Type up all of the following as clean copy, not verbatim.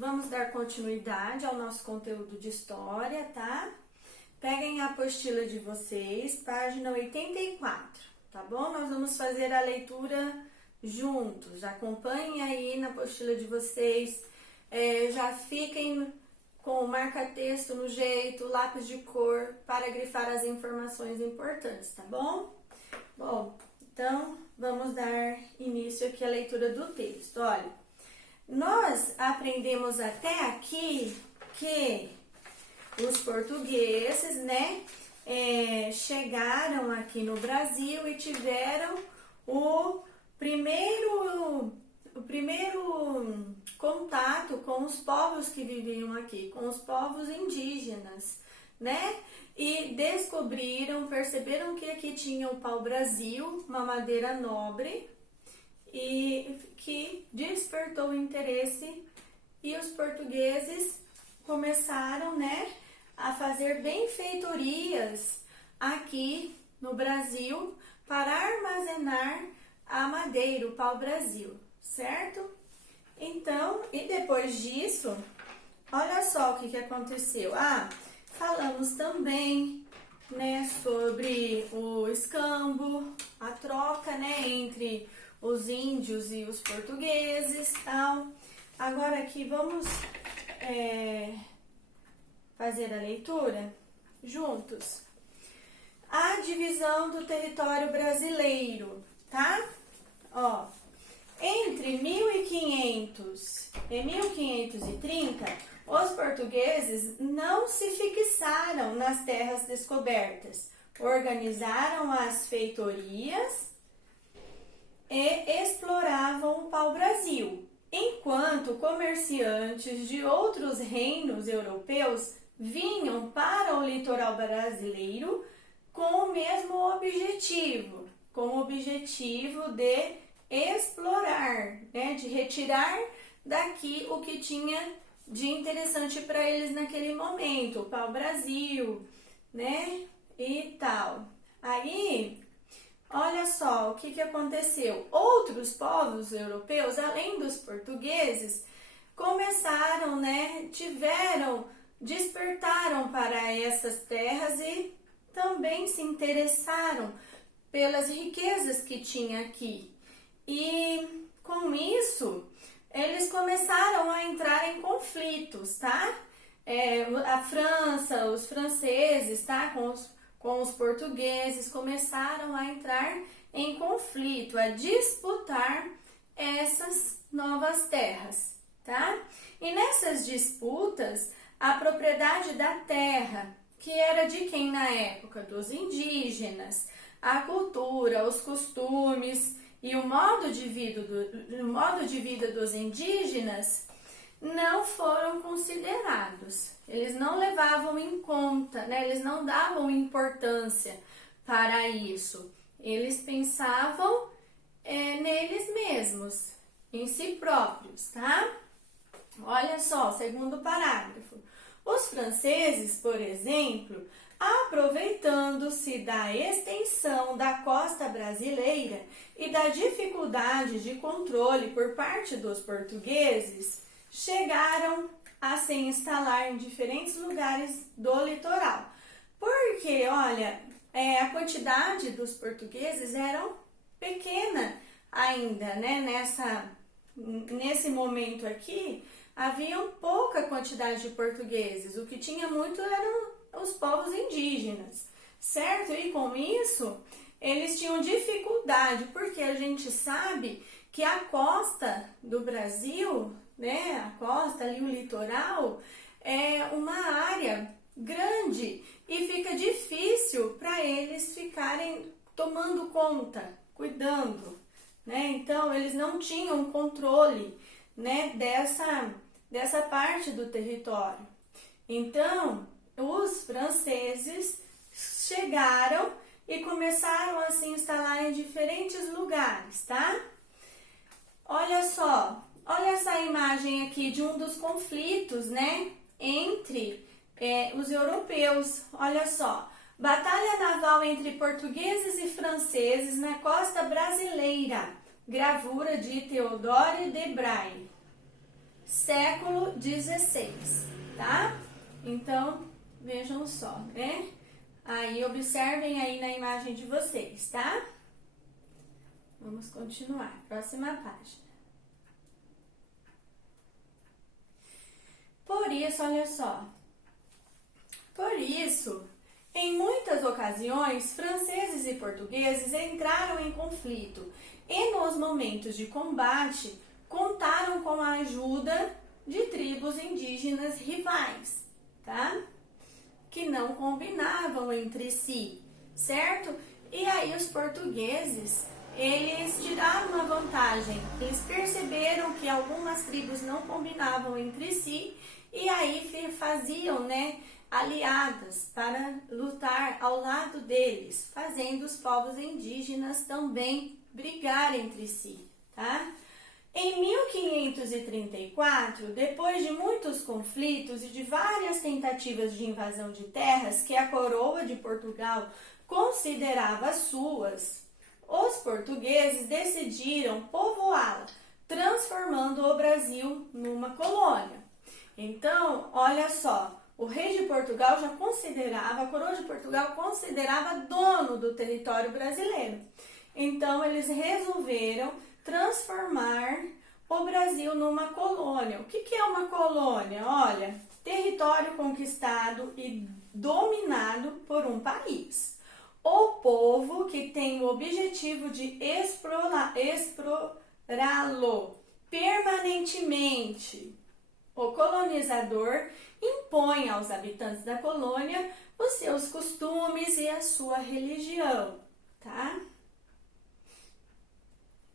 vamos dar continuidade ao nosso conteúdo de história, tá? Peguem a apostila de vocês, página 84, tá bom? Nós vamos fazer a leitura juntos. Acompanhem aí na apostila de vocês, já fiquem com o marca-texto no jeito, lápis de cor, para grifar as informações importantes, tá bom? Bom, então vamos dar início aqui à leitura do texto. Olha, nós aprendemos até aqui que os portugueses, né, chegaram aqui no Brasil e tiveram o primeiro contato com os povos que viviam aqui, com os povos indígenas, né? E perceberam que aqui tinha o pau-brasil, uma madeira nobre, e que despertou o interesse, e os portugueses começaram, né, a fazer benfeitorias aqui no Brasil para armazenar a madeira, o pau-brasil, certo? Então, e depois disso, olha só o que aconteceu. Falamos também, né, sobre o escambo, a troca, né, entre os índios e os portugueses, tal. Agora aqui vamos fazer a leitura juntos. A divisão do território brasileiro, tá? Ó, entre 1500 e 1530, os portugueses não se fixaram nas terras descobertas, organizaram as feitorias e exploravam o pau-brasil, enquanto comerciantes de outros reinos europeus vinham para o litoral brasileiro com o mesmo objetivo, de explorar, né, de retirar daqui o que tinha de interessante para eles naquele momento, o pau-brasil, né, e tal. Aí, olha só o que aconteceu. Outros povos europeus, além dos portugueses, começaram, né, despertaram para essas terras e também se interessaram pelas riquezas que tinha aqui. E com isso, eles começaram a entrar em conflitos, tá? A França, os franceses, tá? Com os portugueses, começaram a entrar em conflito, a disputar essas novas terras, tá? E nessas disputas, a propriedade da terra, que era de quem na época? Dos indígenas, a cultura, os costumes e o modo de vida dos indígenas não foram considerados. Eles não levavam em conta, né? Eles não davam importância para isso. Eles pensavam neles mesmos, em si próprios, tá? Olha só, segundo parágrafo. Os franceses, por exemplo, aproveitando-se da extensão da costa brasileira e da dificuldade de controle por parte dos portugueses, chegaram a se instalar em diferentes lugares do litoral. Porque, olha, a quantidade dos portugueses era pequena ainda, né? Nesse momento aqui, havia pouca quantidade de portugueses. O que tinha muito eram os povos indígenas, certo? E com isso, eles tinham dificuldade, porque a gente sabe que a costa do Brasil, né, a costa ali, o litoral, é uma área grande e fica difícil para eles ficarem tomando conta, cuidando, né? Então, eles não tinham controle, né, dessa parte do território. Então, os franceses chegaram e começaram a se instalar em diferentes lugares, tá? Olha só, olha essa imagem aqui de um dos conflitos, né, entre os europeus. Olha só, batalha naval entre portugueses e franceses na costa brasileira, gravura de Theodore de Braille. século XVI, tá? Então, vejam só, né? Aí, observem aí na imagem de vocês, tá? Vamos continuar. Próxima página. Por isso, olha só. Por isso, em muitas ocasiões, franceses e portugueses entraram em conflito e, nos momentos de combate, contaram com a ajuda de tribos indígenas rivais, tá? Que não combinavam entre si, certo? E aí os portugueses, eles tiraram uma vantagem. Eles perceberam que algumas tribos não combinavam entre si e aí faziam, né, aliadas para lutar ao lado deles, fazendo os povos indígenas também brigar entre si, tá? Em 1534, depois de muitos conflitos e de várias tentativas de invasão de terras que a coroa de Portugal considerava suas, os portugueses decidiram povoá-la, transformando o Brasil numa colônia. Então, olha só, o rei de Portugal já considerava, a coroa de Portugal considerava dono do território brasileiro. Então, eles resolveram transformar o Brasil numa colônia. O que é uma colônia? Olha, território conquistado e dominado por um país. O povo que tem o objetivo de explorá-lo permanentemente. O colonizador impõe aos habitantes da colônia os seus costumes e a sua religião, tá?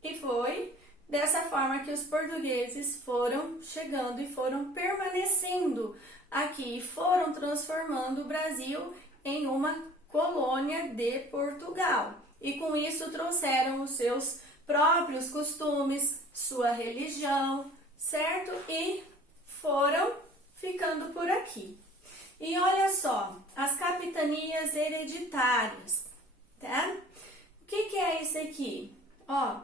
E foi dessa forma que os portugueses foram chegando e foram permanecendo aqui, foram transformando o Brasil em uma colônia de Portugal. E com isso trouxeram os seus próprios costumes, sua religião, certo? E foram ficando por aqui. E olha só, as capitanias hereditárias, tá? O que é isso aqui? Ó,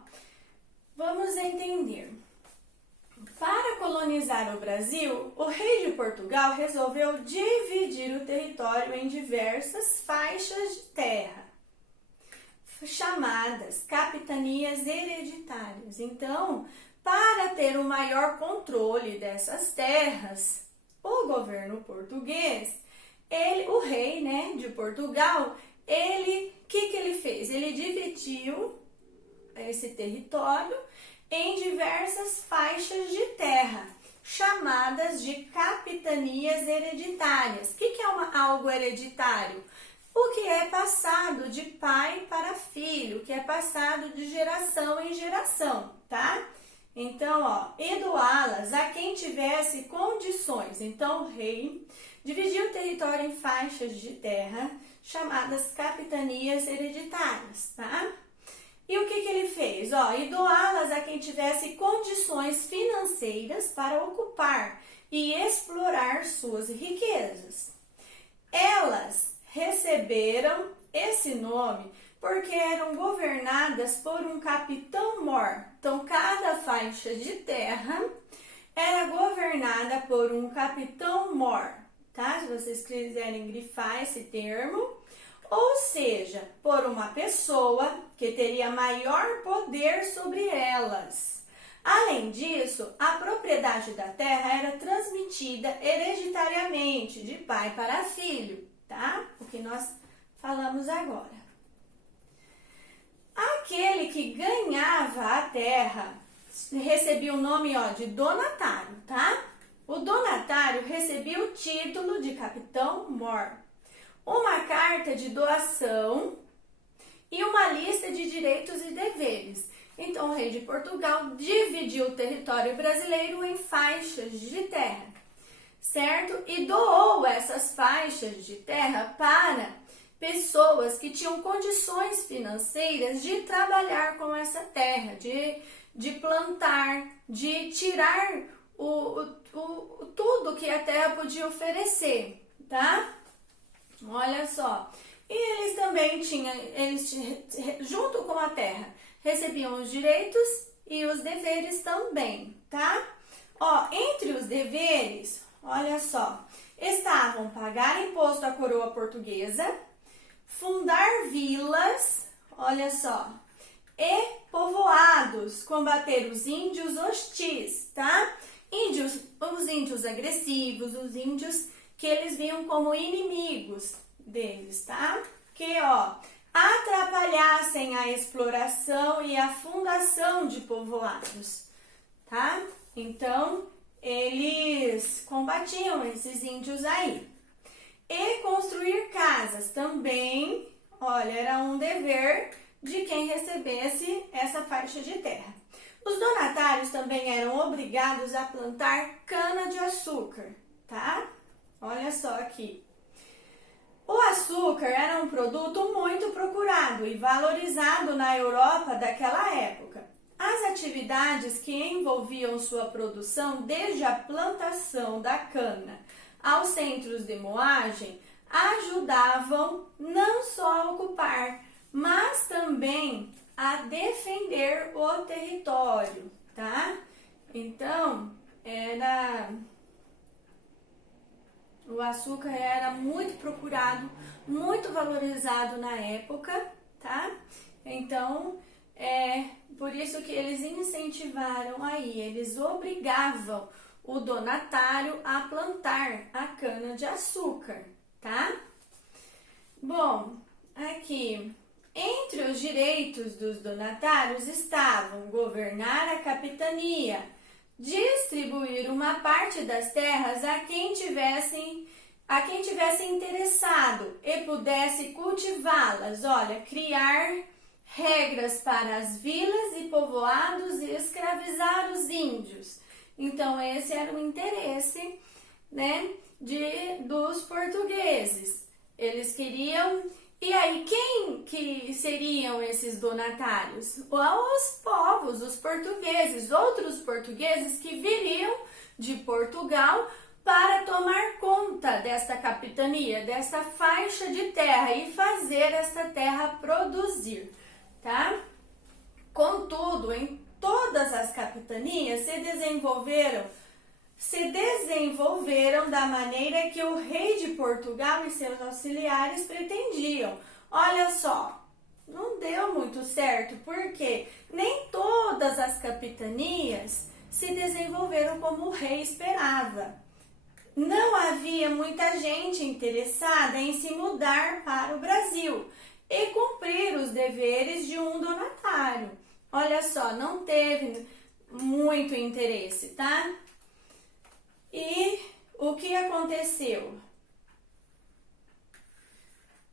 vamos entender. Para colonizar o Brasil, o rei de Portugal resolveu dividir o território em diversas faixas de terra, chamadas capitanias hereditárias. Então, para ter o maior controle dessas terras, o governo português, o rei, né, de Portugal, o que ele fez? Ele dividiu esse território em diversas faixas de terra, chamadas de capitanias hereditárias. O que é algo hereditário? O que é passado de pai para filho, o que é passado de geração em geração, tá? Então, ó, e doá-las a quem tivesse condições. Então, o rei dividiu o território em faixas de terra, chamadas capitanias hereditárias, tá? E o que ele fez? Ó, e doá-las a quem tivesse condições financeiras para ocupar e explorar suas riquezas. Elas receberam esse nome porque eram governadas por um capitão-mor. Então, cada faixa de terra era governada por um capitão-mor, tá? Se vocês quiserem grifar esse termo. Ou seja, por uma pessoa que teria maior poder sobre elas. Além disso, a propriedade da terra era transmitida hereditariamente de pai para filho, tá? O que nós falamos agora. Aquele que ganhava a terra recebia o nome, ó, de donatário, tá? O donatário recebia o título de capitão-mor, uma carta de doação e uma lista de direitos e deveres. Então, o rei de Portugal dividiu o território brasileiro em faixas de terra, certo? E doou essas faixas de terra para pessoas que tinham condições financeiras de trabalhar com essa terra, de plantar, de tirar tudo que a terra podia oferecer, tá? Olha só, e eles também junto com a terra, recebiam os direitos e os deveres também, tá? Ó, entre os deveres, olha só, estavam pagar imposto à coroa portuguesa, fundar vilas, olha só, e povoados, combater os índios hostis, tá? Os índios agressivos, os índios que eles viam como inimigos deles, tá? Que, ó, atrapalhassem a exploração e a fundação de povoados, tá? Então, eles combatiam esses índios aí. E construir casas também, olha, era um dever de quem recebesse essa faixa de terra. Os donatários também eram obrigados a plantar cana-de-açúcar, tá? Olha só aqui. O açúcar era um produto muito procurado e valorizado na Europa daquela época. As atividades que envolviam sua produção, desde a plantação da cana aos centros de moagem, ajudavam não só a ocupar, mas também a defender o território, tá? Então, o açúcar era muito procurado, muito valorizado na época, tá? Então, por isso que eles incentivaram aí, eles obrigavam o donatário a plantar a cana-de-açúcar, tá? Bom, aqui, entre os direitos dos donatários estavam governar a capitania, distribuir uma parte das terras a quem tivesse interessado e pudesse cultivá-las. Olha, criar regras para as vilas e povoados e escravizar os índios. Então, esse era o interesse, né, dos portugueses. Eles queriam... E aí, quem que seriam esses donatários? Os povos, os portugueses, outros portugueses que viriam de Portugal para tomar conta desta capitania, desta faixa de terra e fazer esta terra produzir, tá? Contudo, em todas as capitanias se desenvolveram da maneira que o rei de Portugal e seus auxiliares pretendiam. Olha só, não deu muito certo, porque nem todas as capitanias se desenvolveram como o rei esperava. Não havia muita gente interessada em se mudar para o Brasil e cumprir os deveres de um donatário. Olha só, não teve muito interesse, tá? E o que aconteceu?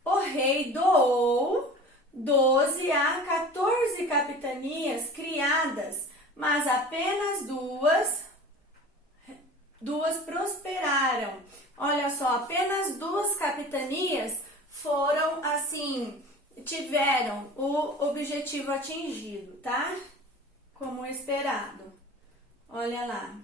O rei doou 12 a 14 capitanias criadas, mas apenas duas prosperaram. Olha só, apenas 2 capitanias foram assim, tiveram o objetivo atingido, tá? Como esperado. Olha lá.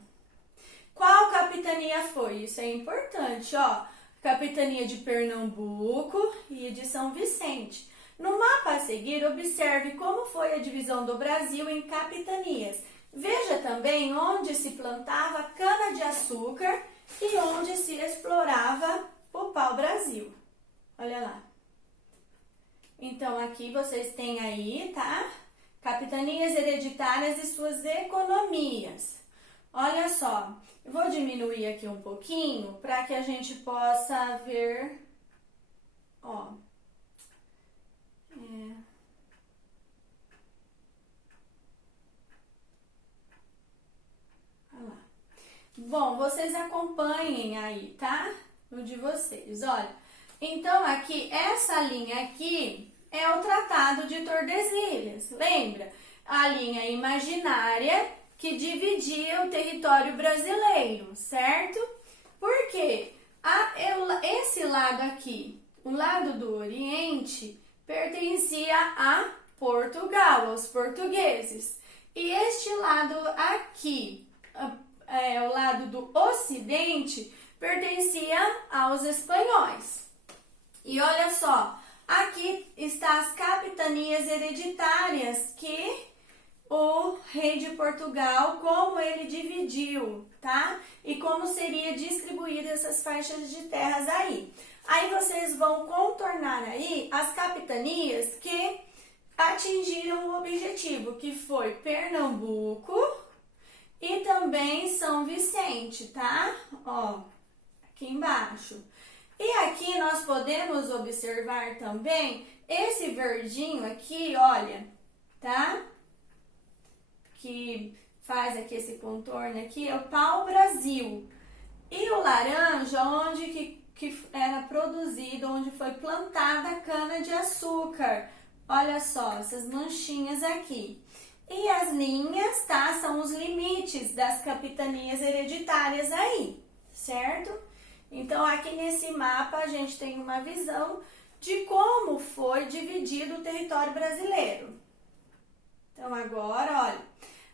Qual capitania foi? Isso é importante, ó. Capitania de Pernambuco e de São Vicente. No mapa a seguir, observe como foi a divisão do Brasil em capitanias. Veja também onde se plantava cana-de-açúcar e onde se explorava o pau-brasil. Olha lá. Então, aqui vocês têm aí, tá? Capitanias hereditárias e suas economias. Olha só, eu vou diminuir aqui um pouquinho para que a gente possa ver, ó. Olha lá. Bom, vocês acompanhem aí, tá? No de vocês, olha. Então, aqui, essa linha aqui é o Tratado de Tordesilhas, lembra? A linha imaginária que dividia o território brasileiro, certo? Porque esse lado aqui, o lado do Oriente, pertencia a Portugal, aos portugueses. E este lado aqui, o lado do Ocidente, pertencia aos espanhóis. E olha só, aqui estão as capitanias hereditárias que o rei de Portugal, como ele dividiu, tá? E como seria distribuída essas faixas de terras aí. Aí vocês vão contornar aí as capitanias que atingiram o objetivo, que foi Pernambuco e também São Vicente, tá? Ó, aqui embaixo. E aqui nós podemos observar também esse verdinho aqui, olha, tá? Que faz aqui esse contorno aqui, é o pau-brasil. E o laranja, onde que era produzido, onde foi plantada a cana-de-açúcar. Olha só, essas manchinhas aqui. E as linhas, tá? São os limites das capitanias hereditárias aí, certo? Então, aqui nesse mapa, a gente tem uma visão de como foi dividido o território brasileiro. Então, agora, olha,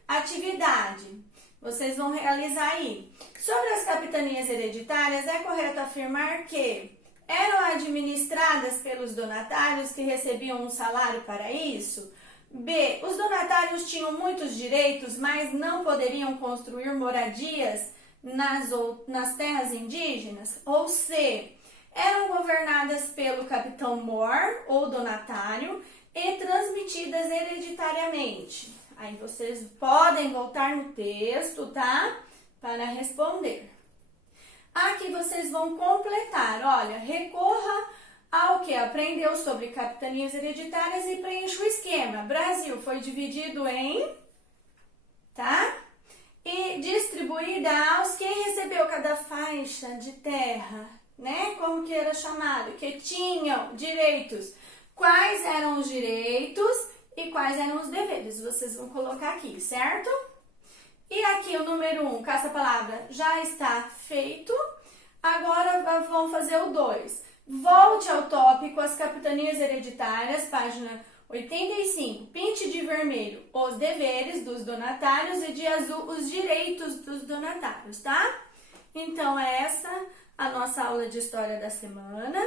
atividade. Vocês vão realizar aí. Sobre as capitanias hereditárias, é correto afirmar que eram administradas pelos donatários que recebiam um salário para isso? B. Os donatários tinham muitos direitos, mas não poderiam construir moradias nas terras indígenas? Ou C. Eram governadas pelo capitão-mor ou donatário e transmitidas hereditariamente? Aí vocês podem voltar no texto, tá? Para responder. Aqui vocês vão completar, olha, recorra ao que aprendeu sobre capitanias hereditárias e preencha o esquema. Brasil foi dividido em, tá? E distribuída aos quem recebeu cada faixa de terra, né? Como que era chamado? Que tinham direitos. Quais eram os direitos e quais eram os deveres? Vocês vão colocar aqui, certo? E aqui o número 1, caça-palavra, já está feito. Agora vamos fazer o 2. Volte ao tópico As Capitanias Hereditárias, página 85. Pinte de vermelho os deveres dos donatários e de azul os direitos dos donatários, tá? Então, essa a nossa aula de história da semana,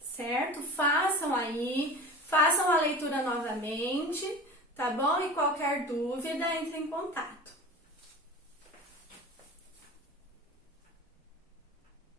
certo? Façam aí, façam a leitura novamente, tá bom? E qualquer dúvida, entre em contato.